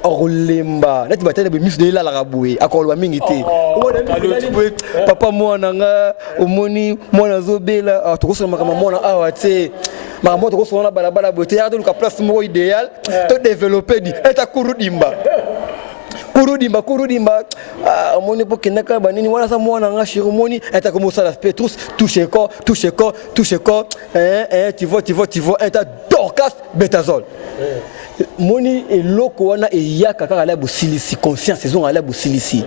olemba nati batale be misu de la raboué akolwa mingi te papa mwana nga omoni mwana zobela tokosoma kama mwana awa te mama tokosona balabala bote ya to ka place mo idéal to développer di eta kurudimba kurudimba moni po kinaka banini wana sa mwana nga chiromoni eta comme ça la Petrus toucher corps tu vois eta Dorcas Betazol moni eloko wana eyaka kaka la bosilisi conscience saison ala bosilisi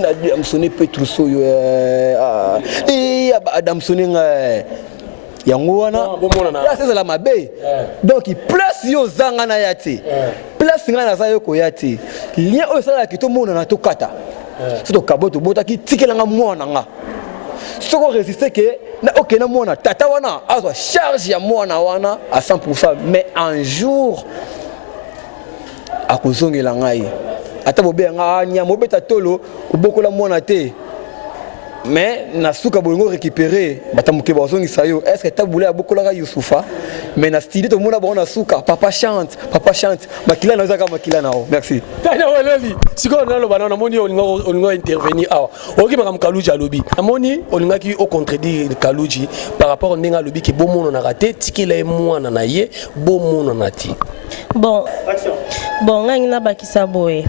na dia msone Petrus oyo adam sonenga yango wana là c'est la mabe donc place yo zanga na yati place ngana za yo ko yati lien o sala ki to mona na to kata c'est to kaboto bota ki tikelanga mwana nga soko résister que na OK na mwana tata wana azwa charge ya mwana wana à 100% mais un jour akozongela ngai ata bobenga nya mobeta tolo obokola mwana te mais na suka bolongo récupérer batamuke bazongi sayo est-ce que taboulé a beaucoup la Youssoufa mais na style to mona bona suka papa chante makila na zaka makila nao merci tana waloli siko na lo banana moni olingo intervenir awa oki makam Kaluji alobi amoni olinga ki au contredire Kaluji par rapport ndenga lobi ki bomono na raté tikile mwana na ye bomono na ti bon ngangi na bakisa boye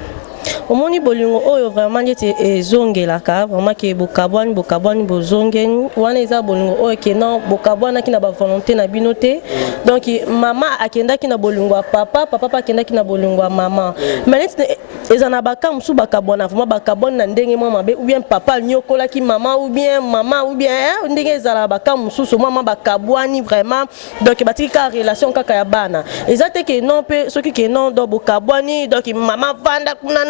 omoni bolingo oyo vraiment ndete ezongelaka vraiment ke bokabwani bozongeni wana eza bolingo oyo ke non bokabwana ki na ba volonté na binote donc mama akendaki na bolingo ya papa akendaki na bolingo ya mama mais eza na baka musu bakabwana vraiment bakabwana na ndenge mwa mabe ou bien papa nyokolaki mama ou bien ndenge ezala baka mususu mama bakabwani vraiment donc batiki ka relation kaka ya bana eza te ke non pe soki ke non do bokabwani donc mama vanda kuna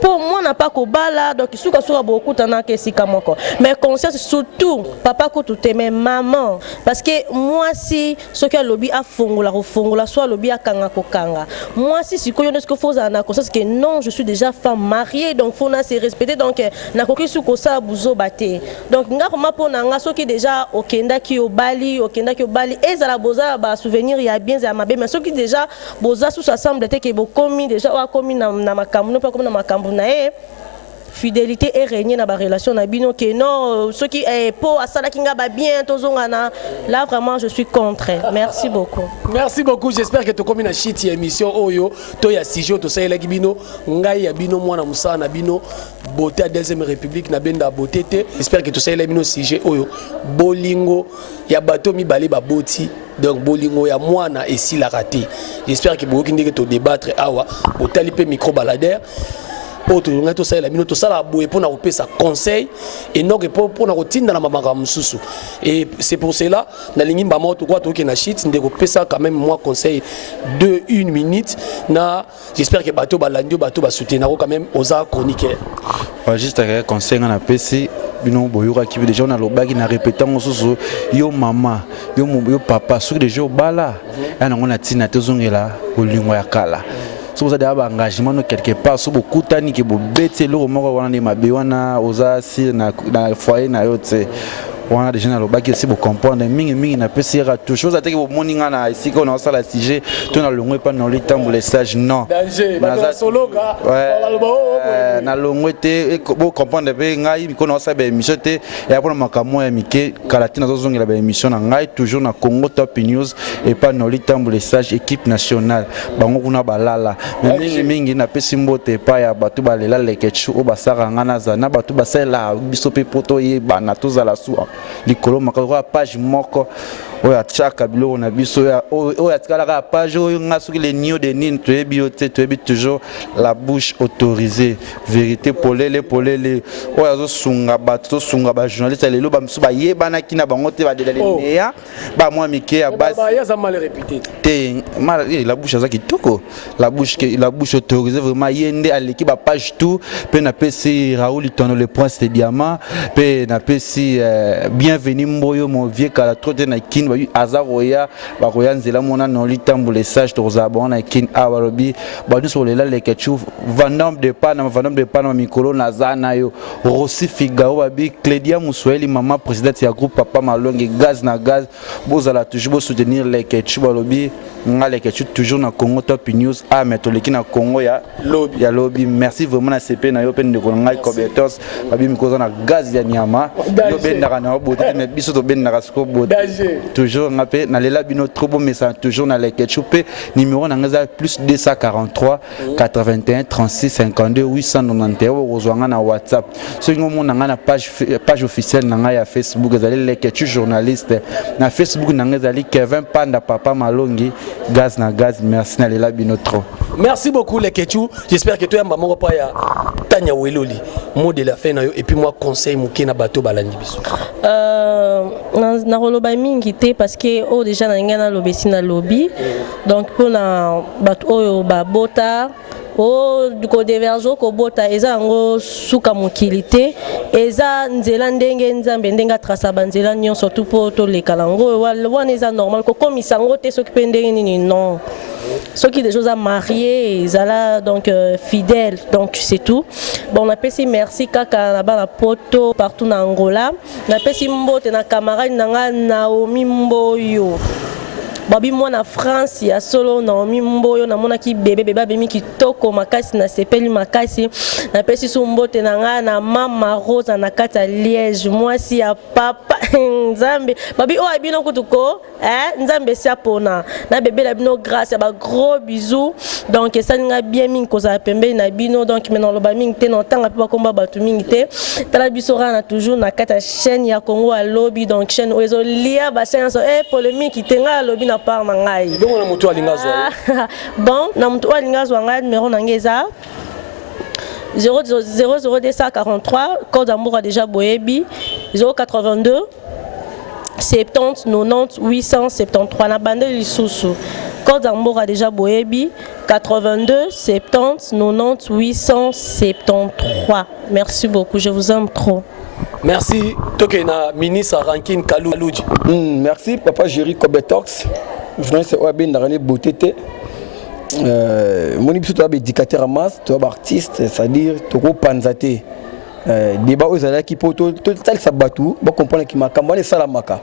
pour moi n'a pas kobala donc suka beaucoup tana ke sika moko mais conscience surtout papa ko tout mais maman parce que moi si ce que lobby a fongola soit lobby a kanga kokanga moi si sikoyo ne ce que faut na conscience que non je suis déjà femme mariée donc faut na se respecter donc na koki suko sa buzo baté donc nga koma pona nga soki déjà okenda ki obali ezala boza ba souvenir ya bien za mabe mais soki déjà boza sous ensemble te ke bokomi déjà wa komi na makambo no pas comme na makambo na fidélité et régner dans la relation na bino que non ceux qui pour asala kinga ba bien tozongana là vraiment je suis contre. Merci beaucoup. Merci beaucoup, j'espère que tu comme une shit émission oyo to ya sijo to sayela bino ngai ya bino mwana musa na bino beauté à deuxième république na benda beauté te j'espère que tu sayela bino sujet oyo bolingo ya bato mibale ba boti donc bolingo ya mwana esi la raté j'espère que boki ndeke to débattre awa otali pe micro baladère pour tout le tout ça la minute tout ça la boue pour nous sa conseil et non pour nous routine dans la maman mususu et c'est pour cela na lingi mbamo to quoi to na shit ndeko pesa quand même moi conseil de 1 minute na j'espère que bateau balandio bateau ba soutenir quand même aux chroniqueurs juste un conseil na pesi bino boyoka ki déjà on a lobaki na répétant mususu yo mama yo papa sur les jours bala ana ngona tina tozongela bolingo ya kala. Si vous avez un engagement quelque part, si vous avez un engagement, foyer, on a déjà le bac ici pour comprendre mingi na pesira tout chose que vous moninga na ici qu'on a ça la sujet tout na longwe pas dans le temps pour les sages non na solo ga na longwe te pour comprendre be ngai qu'on a ça be émission te et après makamo ya mike kalatina zozongela be émission na ngai toujours na Congo Top News et pas dans le temps pour les sages équipe nationale bango kuna balala mingi na pesimbote pa ya batu balela lekechu o basara ngana za na batu basela biso pe poto ye bana tozala su likolo makako page moko oya chaka bilo na biso oya tikala page oyo ngasuki les niaux de nine toyebi toujours la bouche autorisée vérité polele oya zo sunga bato sunga ba journaliste lelo ba msuba yebana kina bango te ba delaleya ba moi mike ya base ya za mal répété te mal la bouche za kitoko la bouche autorisée vraiment yende aleki ba page tout pe na pesi Raoul Itono le prince de diamant pe na pesi bienvenue mboyo mon vieux kala trote na kin ba azaroya ba roya nzela mona no litambo les sages to zabon na kin awarobi ba nous sur les là les ketchou vandam de pana mikolo na zana yo Rossi Figaro babi Clédia Musweli maman présidente ya groupe papa malonge gaz na gaz bozala toujours soutenir les ketchou balobi nga les ketchou toujours na Congo Top News a mettre le na Congo ya lobby merci vraiment na CP na yo pen de ngai Cobetos babi mikoza na gaz ya nyama yo ben na bote mais biso to ben na rasko bote toujours ngapé na lela bino trop bon message toujours na les ketchou numéro na ngaza plus 243 81 36 52 891 rozwanga na WhatsApp so ngomo na nga na page officielle na nga ya Facebook ezali les ketchou journaliste na Facebook na nga ezali Kevin Panda papa malongi gaz na gaz merci na lela bino trop merci beaucoup les ketchou j'espère que toi ya maman pa ya Tanya Weloli mot de la fin na yo et puis moi conseil muke na bato balandi biso na roloba mingi te parce que déjà na ngana lobesi na lobby donc pour na bato oyo babota du ko diverge ko bota eza ngo suka mokilité eza nzela ndenge nzambe ndenga trasa banzela nyon surtout pour to le kalango wana eza normal ko komisa ngo te soki pendenge nini non ceux qui déjà sont mariés ils sont donc fidèles donc c'est tout bon on appelle si merci kaka là-bas la poto partout en Angola on appelle si mbote na camarade nanga Naomi Mboyo babi moi na France ya solo Naomi Mboyo na mona ki bébé bemi ki toko makasi na sepeli makasi na pesi sumbote nanga na mama Rose na kata Liège moi si ya papa nzambe babi o abino kutuko nzambe si apona na bébé la bino grâce ba gros bisous donc ça nga bien mingi koza pembe na bino donc maintenant lo ba mingi te no tanga pa komba batu mingi te tala bisora na toujours na kata chaîne ya Congo à lobby donc chaîne ozo lia ba chaîne so polémique tenga lobby na par na ngai donc na mutu alingazwa bon na mutu alingazwa ngai numéro nangeza 00243 code d'amour déjà boyebi 082 70 90 873 na bande lisusu code d'amour déjà boyebi 82 70 90 873 merci beaucoup je vous aime trop. Merci Tokena ministre Rankin Kalouji. Merci papa Jerry Kobetox. Journaliste OAB Ndarane Botete. Mon épisode est éducateur à masse, tu es artiste, c'est-à-dire tu es panzaté. Débat aux alliés qui pour tout ça sabatou, bon comprendre qui m'a campagne salamaka.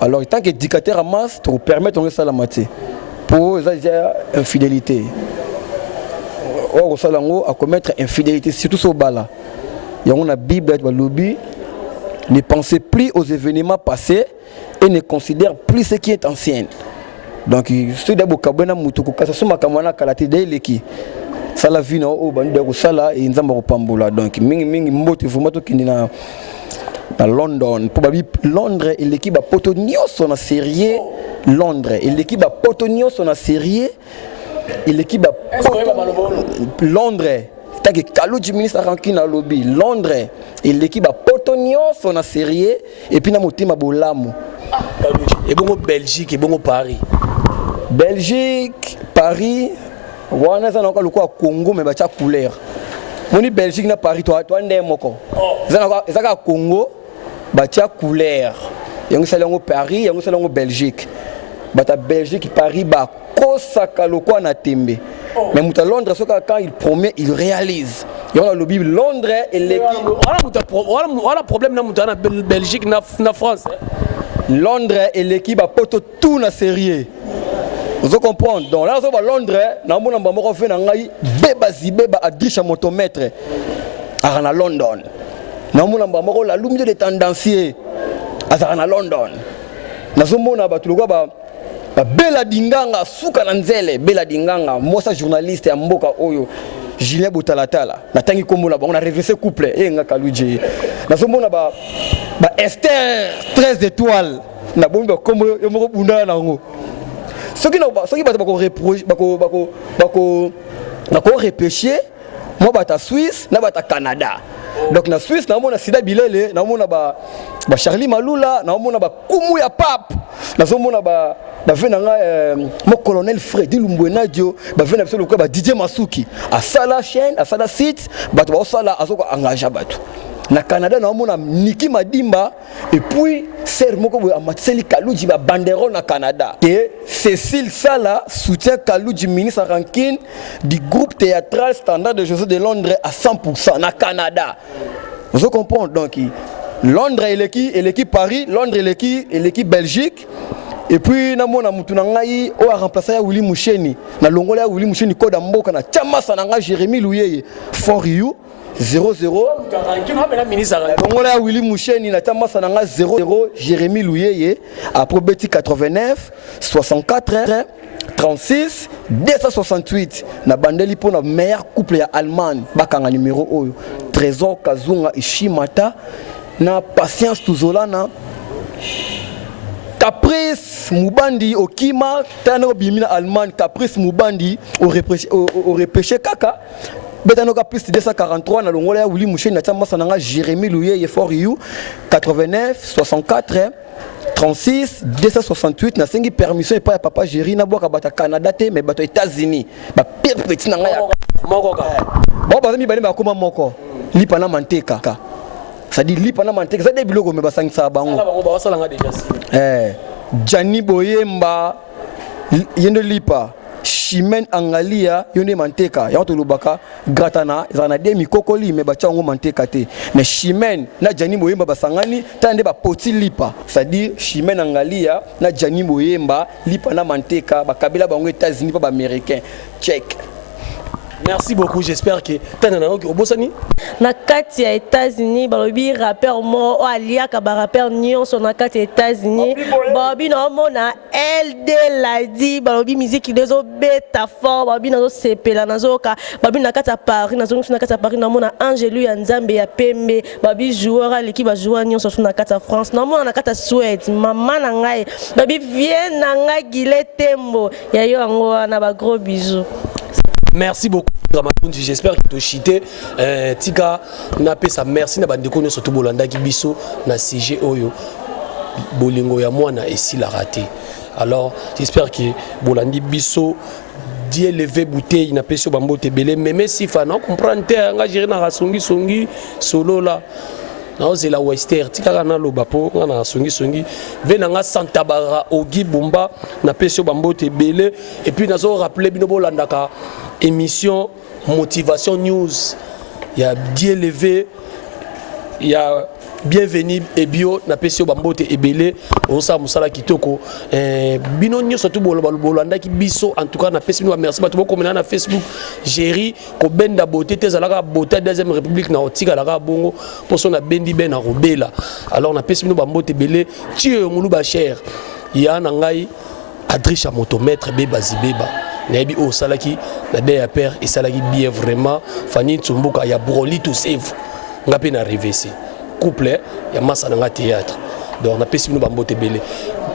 Alors tant qu'éducateur à masse, tu permets ton salamate. Pour ça infidélité. Or au salango à commettre infidélité surtout sur bala. Il y a une Bible dans le lobby. Ne pensez plus aux événements passés et ne considère plus ce qui est ancien. Donc, ceux qui ont kabena mutuku kasa suma kamana kalate de leki. Sala vina o bande ko sala et nzamba ko pambola. Donc, mingi mbote fumato kindina à London. Probablement Londres et l'équipe a potonio son série Londres et l'équipe a potonio son série et l'équipe a Londres. Tant que Kalouji ministre rankin à lobby Londres et l'équipe a potonio son série et puis na motima bolamu. Et bon Belgique et bon Paris. Belgique, Paris, on a encore le Congo mais bacha couleur. Moni Belgique na Paris toi ndé moko. Ezaka Congo bacha couleur. Yango salongo Paris, yango salongo Belgique. Bata Belgique Paris ba kosaka lokwa na tembe. Mais muta Londres quand il promet, il réalise. Il y a le Bible Londres et l'équipe. Voilà problème na muta na Belgique na France. Londres et l'équipe a poto tout na série. Vous comprenez? Donc là, on va Londres, na mona mbamoko fait na ngai beba zibeba adrisha motomètre à London. Na mona mbamoko la lumière des tendanciers à London. Na zomona ba tuloko ba bela dinganga suka na nzele bela dinganga mosa journaliste ya mboka oyo Julien Boutalatala na tangi kombola ba on a reversé couple e nga Kalouji na zomona ba Esther 13 étoiles na bombi ba kombo yo moko bunda na ngo soki ba ko reproche ba ko repêcher moi ba ta Suisse na ba ta Canada. Donc na Suisse na mona Sida Bilele na mona ba Charlie Malula na mona ba kumu ya pape na zo mona ba venanga mo colonel Freddy Lumbwena Dio ba vena biso lokwa ba DJ Masuki a sala chaîne a sala site ba to sala azoko engagea batu na Canada na mona Niki Madimba et puis ser moko bo amatseli Kalouji ba banderole na Canada et Cécile Sala soutient Kalouji ministre ranking du groupe théâtral Standard de José de Londres à 100% na Canada. Vous comprenez donc Londres et l'équipe Paris, Londres et l'équipe Belgique. Et puis na mona mutu na ngai o a remplacer ya Willy Moucheni na longola ya Willy Moucheni koda mboka na chamasa na ngai Jérémy Louyeye for you 0-0 longola ya Willy Moucheni na chamasa na ngai 0-0 Jérémy Louyeye après Betty 89 64 36 268 na bandeli pour na meilleur couple ya Allemagne bakanga numéro oyo Trésor Kazunga Ishimata na Patience Tuzolana Caprice Moubandi au Kima, Tano Bimina Allemagne, Caprice Moubandi au repêché Kaka. Betano Caprice 243 na longola ya Willy Moucheni na tamba sananga Jérémy Louyeye for you 89 64 36 268 na sengi permission et pas papa Jérémy na boka bata Canada te mais bato États-Unis ba pire petit na nga moko ka. Bon ba mi bani ba koma moko. Lipa na manteka ka. Ça dit lipa na manteka ça débilo ko me ba sangisa bango. Ba salanga déjà. Gianni Boyemba yendo lipa Chimène Angalia yonde manteka yanto lobaka gratana zana de mikokoli me bacha ngo manteka te mais Chimène na Gianni Boyemba basangani tande ba poti lipa ça dit Chimène Angalia na Gianni Boyemba lipa na manteka ba kabila bango États-Unis pas ba américain check. Merci beaucoup, j'espère que Tanana au Bosani. Na kati ya États-Unis, balobi rappeur mo o aliaka ba rappeur nyonso na kati ya États-Unis. Balobi na mona LD Ladi, balobi musique dezo beta fort, balobi nazo sepela nazoka, balobi na kati ya Paris, nazo na kati ya Paris na mona Angelu ya Nzambe ya Pembe, balobi joueur à l'équipe ba joueur nyonso na kati ya France. Na mona na kati ya Suède, maman na ngai, balobi viens na ngai Gile Tembo. Ya yo ngo na ba gros bisous. Merci beaucoup. J'espère que tu as chité. Tika n'a pas sa merci. N'a pas de connaître surtout Bolanda qui biso na CG Oyo. Bolingo ya moi na esi la raté. Alors j'espère que Bolandi biso Dieu levé bouteille n'a pas sur bambo te belé. Mais si fa non comprendre te engagé na rasongi songi solo là. Non c'est la Wester. Tika kana lo bapo na songi. Venanga Santa Bara Ogi Bumba n'a pas sur bambo te belé. Et puis nazo rappeler bino Bolanda ka émission Motivation News, il y a Dieu levé, il y a bienvenue et bio na pesio bambote ebele osa musala kitoko bino nyo surtout bolanda ki biso en tout cas na pesio merci bato boko na Facebook Jerry ko benda beauté tezalaka beauté deuxième république na otika la bongo pour son bendi ben na robela alors na pesio bambote ebele tie muluba cher ya na ngai Adricha motomètre beba zibeba nayebi o salaki na de ya père et salaki bien vraiment Fanny Tsumbuka ya broli to save ngapi na revesi couple ya massa na théâtre donc na pesi bino bambote belé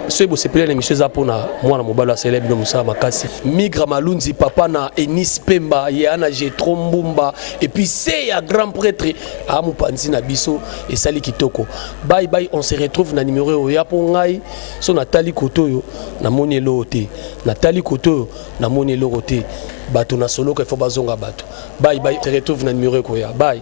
so bo sepele na monsieur za pona mwana mobala célèbre no musala makasi migra malunzi papa na Enis Pemba ya na Jetro Mbumba et puis c'est ya grand prêtre a mupanzi na biso et sali kitoko bye bye on se retrouve na numéro ya po ngai so Nathalie Kotoyo na moni lote Nathalie Kotoyo na moni lote bato na solo ko faut bazonga bato bye bye on se retrouve na numéro ko ya bye.